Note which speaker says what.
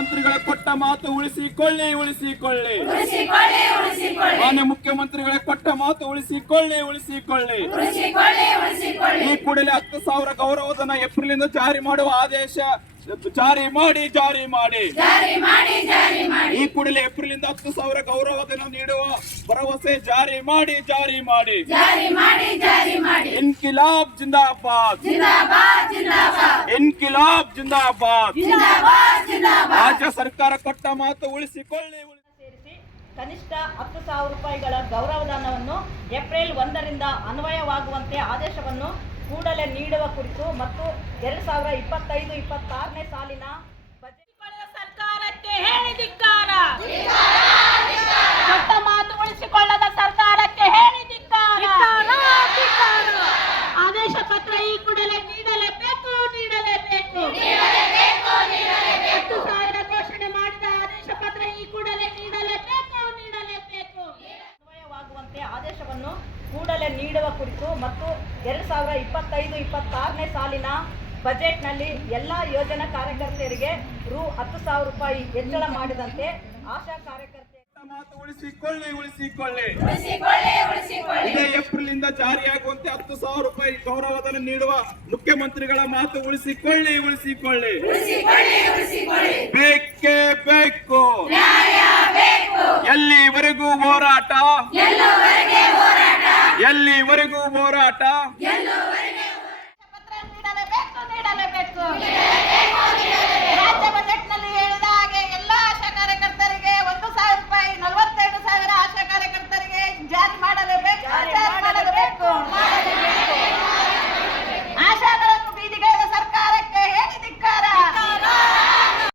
Speaker 1: ಮುಖ್ಯಮಂತ್ರಿಗಳ ಕೊಟ್ಟ ಮಾತು ಉಳಿಸಿಕೊಳ್ಳಿ ಉಳಿಸಿಕೊಳ್ಳಿ. ಮಾನ್ಯ ಮುಖ್ಯಮಂತ್ರಿಗಳ ಕೊಟ್ಟ ಮಾತು ಉಳಿಸಿಕೊಳ್ಳಿ ಉಳಿಸಿಕೊಳ್ಳಿ. ಈ ಕೂಡಲೇ 10,000 ಗೌರವಧನ ಏಪ್ರಿಲ್ ಜಾರಿ ಮಾಡುವ ಆದೇಶ ಜಾರಿ ಮಾಡಿ ಜಾರಿ ಮಾಡಿ. ಈ ಕೂಡಲೇ ಏಪ್ರಿಲ್ 10,000 ಗೌರವಧನ ನೀಡುವ ಭರವಸೆ ಜಾರಿ ಮಾಡಿ ಜಾರಿ ಮಾಡಿ. ಇನ್ಕಿಲಾಬ್ ಜಿಂದಾಬಾದ್, ಇನ್ಕಿಲಾಬ್ ಜಿಂದಾಬಾದ್. ರಾಜ್ಯ ಸರ್ಕಾರ ಕೊಟ್ಟ ಮಾತು ಉಳಿಸಿಕೊಳ್ಳಿ.
Speaker 2: ಸೇರಿಸಿ ಕನಿಷ್ಠ 10,000 ರೂಪಾಯಿಗಳ ಗೌರವಧನವನ್ನು ಏಪ್ರಿಲ್ 1ರಿಂದ ಅನ್ವಯವಾಗುವಂತೆ ಆದೇಶವನ್ನು ಕೂಡಲೇ ನೀಡುವ ಕುರಿತು ಮತ್ತು 2025-26ನೇ ಸಾಲಿನ ಬಜೆಟ್ ಸರ್ಕಾರಕ್ಕೆ ಹೇಳಿ ಧಿಕ್ಕಾರ. ಕೊಟ್ಟ ಮಾತು ಉಳಿಸಿಕೊಳ್ಳದ ಸರ್ಕಾರಕ್ಕೆ ಹೇಳಿ ಧಿಕ್ಕಾರ. ಆದೇಶ ಪತ್ರ ಈ ಕೂಡಲೇ ನೀಡಲೇಬೇಕು ನೀಡಲೇಬೇಕು. 10,000 ಘೋಷಣೆ ಮಾಡಿದ ಆದೇಶ ಪತ್ರ ಈ ಕೂಡಲೇ ನೀಡಲೇಬೇಕು ನೀಡಲೇಬೇಕು. ಅನ್ವಯವಾಗುವಂತೆ ಆದೇಶವನ್ನು ಕೂಡಲೇ ನೀಡುವ ಕುರಿತು ಮತ್ತು 2025-26ನೇ ಸಾಲಿನ ಬಜೆಟ್ನಲ್ಲಿ ಎಲ್ಲ ಯೋಜನಾ ಕಾರ್ಯಕರ್ತೆಯರಿಗೆ ರು 10,000 ರೂಪಾಯಿ ಹೆಚ್ಚಳ ಮಾಡಿದಂತೆ ಆಶಾ ಕಾರ್ಯಕರ್ತೆ
Speaker 1: ಮಾತು ಉಳಿಸಿಕೊಳ್ಳಿ ಉಳಿಸಿಕೊಳ್ಳಿ. ಇದೇ ಏಪ್ರಿಲ್ ಜಾರಿಯಾಗುವಂತೆ 10,000 ರೂಪಾಯಿ ಗೌರವಧನ ನೀಡುವ ಮುಖ್ಯಮಂತ್ರಿಗಳ ಮಾತು ಉಳಿಸಿಕೊಳ್ಳಿ ಉಳಿಸಿಕೊಳ್ಳಿ. ಬೇಕೇ ಬೇಕು. ಎಲ್ಲಿವರೆಗೂ ಹೋರಾಟ, ಎಲ್ಲಿವರೆಗೂ ಹೋರಾಟ.
Speaker 2: ಪತ್ರ ನೀಡಲೇಬೇಕು ನೀಡಲೇಬೇಕು.